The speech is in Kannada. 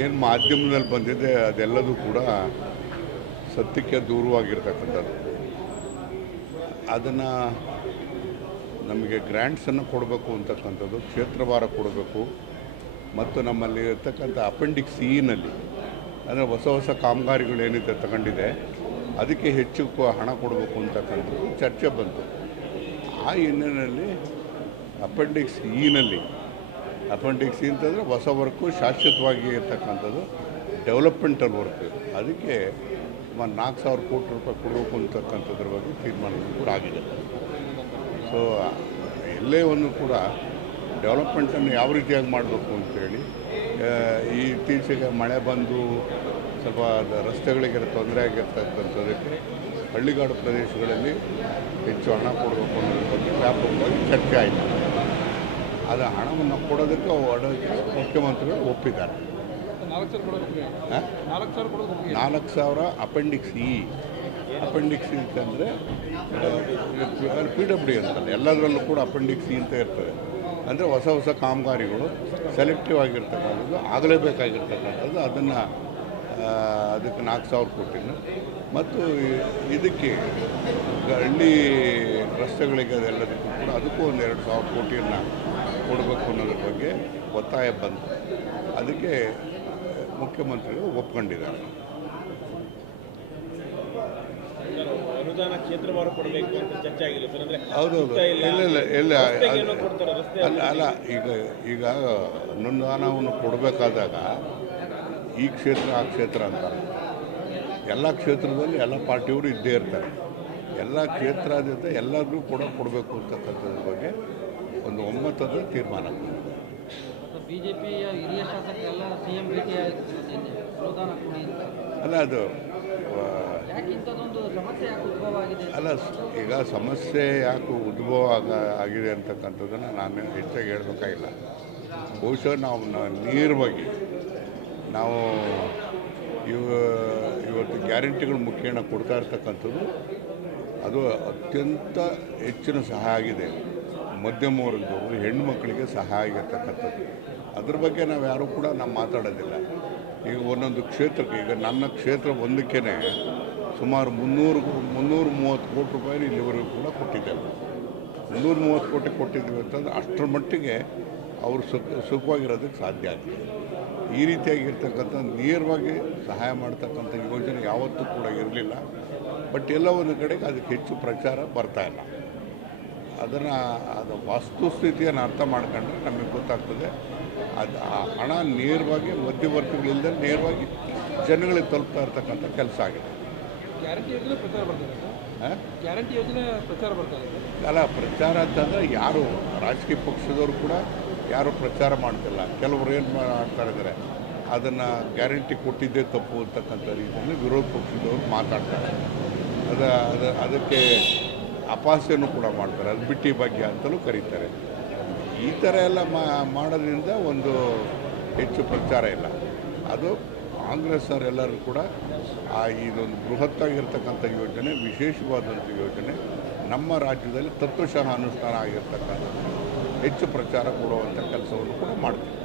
ಏನು ಮಾಧ್ಯಮದಲ್ಲಿ ಬಂದಿದೆ ಅದೆಲ್ಲದೂ ಕೂಡ ಸತ್ಯಕ್ಕೆ ದೂರವಾಗಿರ್ತಕ್ಕಂಥದ್ದು. ಅದನ್ನು ನಮಗೆ ಗ್ರ್ಯಾಂಟ್ಸನ್ನು ಕೊಡಬೇಕು ಅಂತಕ್ಕಂಥದ್ದು ಕ್ಷೇತ್ರವಾರ ಕೊಡಬೇಕು. ಮತ್ತು ನಮ್ಮಲ್ಲಿ ಇರ್ತಕ್ಕಂಥ ಅಪೆಂಡಿಕ್ಸ್ ಇನಲ್ಲಿ ಅಂದರೆ ಹೊಸ ಹೊಸ ಕಾಮಗಾರಿಗಳೇನಿದೆ ತಗೊಂಡಿದೆ, ಅದಕ್ಕೆ ಹೆಚ್ಚು ಹಣ ಕೊಡಬೇಕು ಅಂತಕ್ಕಂಥದ್ದು ಚರ್ಚೆ ಬಂತು. ಆ ಹಿನ್ನೆಲೆಯಲ್ಲಿ ಅಪೆಂಡಿಕ್ಸ್ ಇನಲ್ಲಿ ಇ ಅಂತಂದರೆ ಹೊಸ ವರ್ಕು ಶಾಶ್ವತವಾಗಿ ಇರ್ತಕ್ಕಂಥದ್ದು ಡೆವಲಪ್ಮೆಂಟಲ್ ವರ್ಕ್ ಅದಕ್ಕೆ ಸುಮಾರು ನಾಲ್ಕು ಸಾವಿರ ಕೋಟಿ ರೂಪಾಯಿ ಕೊಡಬೇಕು ಅಂತಕ್ಕಂಥದ್ರ ಬಗ್ಗೆ ತೀರ್ಮಾನ ಕೂಡ ಆಗಿದೆ. ಸೊ ಎಲ್ಲೇ ಒಂದು ಕೂಡ ಡೆವಲಪ್ಮೆಂಟನ್ನು ಯಾವ ರೀತಿಯಾಗಿ ಮಾಡಬೇಕು ಅಂತೇಳಿ ಈ ಇತ್ತೀಚೆಗೆ ಮಳೆ ಬಂದು ಸ್ವಲ್ಪ ರಸ್ತೆಗಳಿಗೆ ತೊಂದರೆ ಆಗಿರ್ತಕ್ಕಂಥದ್ದಕ್ಕೆ ಹಳ್ಳಿಗಾಡು ಪ್ರದೇಶಗಳಲ್ಲಿ ಹೆಚ್ಚು ಹಣ ಕೊಡಬೇಕು ಅನ್ನೋದ್ರ ಬಗ್ಗೆ ವ್ಯಾಪಕವಾಗಿ ಚರ್ಚೆ ಆಯಿತು. ಅದು ಹಣವನ್ನು ಕೊಡೋದಕ್ಕೆ ಮುಖ್ಯಮಂತ್ರಿಗಳು ಒಪ್ಪಿದ್ದಾರೆ. ನಾಲ್ಕು ಸಾವಿರ ಅಪೆಂಡಿಕ್ಸ್ ಇ. ಅಪೆಂಡಿಕ್ಸ್ ಇ ಅಂತಂದರೆ ಪಿ ಡಬ್ಲ್ಯೂ ಅಂತಲ್ಲ ಎಲ್ಲದರಲ್ಲೂ ಕೂಡ ಅಪೆಂಡಿಕ್ಸ್ ಇ ಅಂತ ಇರ್ತದೆ. ಅಂದರೆ ಹೊಸ ಹೊಸ ಕಾಮಗಾರಿಗಳು ಸೆಲೆಕ್ಟಿವ್ ಆಗಿರ್ತಕ್ಕಂಥದ್ದು ಆಗಲೇಬೇಕಾಗಿರ್ತಕ್ಕಂಥದ್ದು ಅದನ್ನು ಅದಕ್ಕೆ ನಾಲ್ಕು ಸಾವಿರ ಕೋಟಿನ ಮತ್ತು ಇದಕ್ಕೆ ಹಳ್ಳಿ ರಸ್ತೆಗಳಿಗೆ ಅದೆಲ್ಲದಕ್ಕೂ ಕೂಡ ಅದಕ್ಕೂ ಒಂದು ಎರಡು ಸಾವಿರ ಕೋಟಿಯನ್ನು ಕೊಡಬೇಕು ಅನ್ನೋದ್ರ ಬಗ್ಗೆ ಒತ್ತಾಯ ಬಂತು. ಅದಕ್ಕೆ ಮುಖ್ಯಮಂತ್ರಿಗಳು ಒಪ್ಕೊಂಡಿದ್ದಾರೆ. ಅನುದಾನ ಕ್ಷೇತ್ರವಾರು ಕೊಡಬೇಕು ಅಂತ ಚರ್ಚೆ ಆಗಿಲ್ಲ ಸರ್. ಅಂದ್ರೆ ಹೌದೌದು. ಇಲ್ಲ. ಇಲ್ಲ ಇಲ್ಲ ಅಲ್ಲ ಅಲ್ಲ ಈಗ ಈಗ ಅನುದಾನವನ್ನು ಕೊಡಬೇಕಾದಾಗ ಈ ಕ್ಷೇತ್ರ ಆ ಕ್ಷೇತ್ರ ಅಂತಾರೆ ಎಲ್ಲ ಕ್ಷೇತ್ರದಲ್ಲಿ ಎಲ್ಲ ಪಾರ್ಟಿಯವರು ಇದ್ದೇ ಇರ್ತಾರೆ. ಎಲ್ಲ ಕ್ಷೇತ್ರಾದ್ಯಂತ ಎಲ್ಲರಿಗೂ ಕೂಡ ಕೊಡಬೇಕು ಅಂತಕ್ಕಂಥದ್ರ ಬಗ್ಗೆ ಒಮ್ಮತದ ತೀರ್ಮಾನ. ಅಲ್ಲ ಅದು ಅಲ್ಲ ಈಗ ಸಮಸ್ಯೆ ಯಾಕೆ ಉದ್ಭವ ಆಗ ಆಗಿದೆ ಅಂತಕ್ಕಂಥದ್ದನ್ನು ನಾನು ಹೆಚ್ಚಾಗಿ ಹೇಳಬೇಕಾಗಿಲ್ಲ. ಬಹುಶಃ ನಾವು ನೇರವಾಗಿ ನಾವು ಇವ ಇವತ್ತು ಗ್ಯಾರಂಟಿಗಳು ಮುಖೇನ ಕೊಡ್ತಾ ಇರ್ತಕ್ಕಂಥದ್ದು ಅದು ಅತ್ಯಂತ ಹೆಚ್ಚಿನ ಸಹಾಯ ಆಗಿದೆ. ಮಧ್ಯಮ ವರ್ಗದವರು ಹೆಣ್ಣು ಮಕ್ಕಳಿಗೆ ಸಹಾಯ ಆಗಿರ್ತಕ್ಕಂಥದ್ದು ಅದ್ರ ಬಗ್ಗೆ ನಾವು ಯಾರೂ ಕೂಡ ನಾವು ಮಾತಾಡೋದಿಲ್ಲ. ಈಗ ಒಂದೊಂದು ಕ್ಷೇತ್ರಕ್ಕೆ, ಈಗ ನನ್ನ ಕ್ಷೇತ್ರ ಒಂದಕ್ಕೇ ಸುಮಾರು ಮುನ್ನೂರು ಮುನ್ನೂರು ಮೂವತ್ತು ಕೋಟಿ ರೂಪಾಯಿ ಇಲ್ಲಿವರೆಗೂ ಕೂಡ ಕೊಟ್ಟಿದ್ದೇವೆ. ಮುನ್ನೂರು ಮೂವತ್ತು ಕೋಟಿ ಕೊಟ್ಟಿದ್ದೀವಿ ಅಂತಂದ್ರೆ ಅಷ್ಟರ ಮಟ್ಟಿಗೆ ಅವರು ಸುಖ, ಸುಖವಾಗಿರೋದಕ್ಕೆ ಸಾಧ್ಯ ಆಗಿದೆ. ಈ ರೀತಿಯಾಗಿರ್ತಕ್ಕಂಥ ನೇರವಾಗಿ ಸಹಾಯ ಮಾಡ್ತಕ್ಕಂಥ ಯೋಜನೆ ಯಾವತ್ತೂ ಕೂಡ ಇರಲಿಲ್ಲ. ಬಟ್ ಎಲ್ಲ ಒಂದು ಕಡೆಗೆ ಅದಕ್ಕೆ ಹೆಚ್ಚು ಪ್ರಚಾರ ಬರ್ತಾ ಇಲ್ಲ. ಅದನ್ನು ಅದು ವಸ್ತುಸ್ಥಿತಿಯನ್ನು ಅರ್ಥ ಮಾಡ್ಕೊಂಡ್ರೆ ನಮಗೆ ಗೊತ್ತಾಗ್ತದೆ. ಅದು ಆ ಹಣ ನೇರವಾಗಿ ಮಧ್ಯವರ್ತಿಗಳಿಲ್ಲದೆ ನೇರವಾಗಿ ಜನಗಳಿಗೆ ತಲುಪ್ತಾ ಇರ್ತಕ್ಕಂಥ ಕೆಲಸ ಆಗಿದೆ. ಅಲ್ಲ ಪ್ರಚಾರ ಅಂತಂದರೆ ಯಾರು ರಾಜಕೀಯ ಪಕ್ಷದವರು ಕೂಡ ಯಾರು ಪ್ರಚಾರ ಮಾಡ್ತಿಲ್ಲ. ಕೆಲವರು ಏನು ಮಾಡ್ತಾ ಇದ್ದಾರೆ ಅದನ್ನು ಗ್ಯಾರಂಟಿ ಕೊಟ್ಟಿದ್ದೇ ತಪ್ಪು ಅಂತಕ್ಕಂಥ ರೀತಿಯಲ್ಲಿ ವಿರೋಧ ಪಕ್ಷದವರು ಮಾತಾಡ್ತಾರೆ ಅದು ಅದು ಅದಕ್ಕೆ ಅಪಹಾಸ್ಯನೂ ಕೂಡ ಮಾಡ್ತಾರೆ. ಅದು ಬಿಟ್ಟಿ ಭಾಗ್ಯ ಅಂತಲೂ ಕರೀತಾರೆ. ಈ ಥರ ಎಲ್ಲ ಮಾಡೋದ್ರಿಂದ ಒಂದು ಹೆಚ್ಚು ಪ್ರಚಾರ ಇಲ್ಲ. ಅದು ಕಾಂಗ್ರೆಸ್ನವರೆಲ್ಲರೂ ಕೂಡ ಆ ಇದೊಂದು ಬೃಹತ್ತಾಗಿರ್ತಕ್ಕಂಥ ಯೋಜನೆ, ವಿಶೇಷವಾದಂಥ ಯೋಜನೆ, ನಮ್ಮ ರಾಜ್ಯದಲ್ಲಿ ತತ್ವಶಃ ಅನುಷ್ಠಾನ ಆಗಿರ್ತಕ್ಕಂಥ ಹೆಚ್ಚು ಪ್ರಚಾರ ಕೊಡುವಂಥ ಕೆಲಸವನ್ನು ಕೂಡ ಮಾಡ್ತೀವಿ.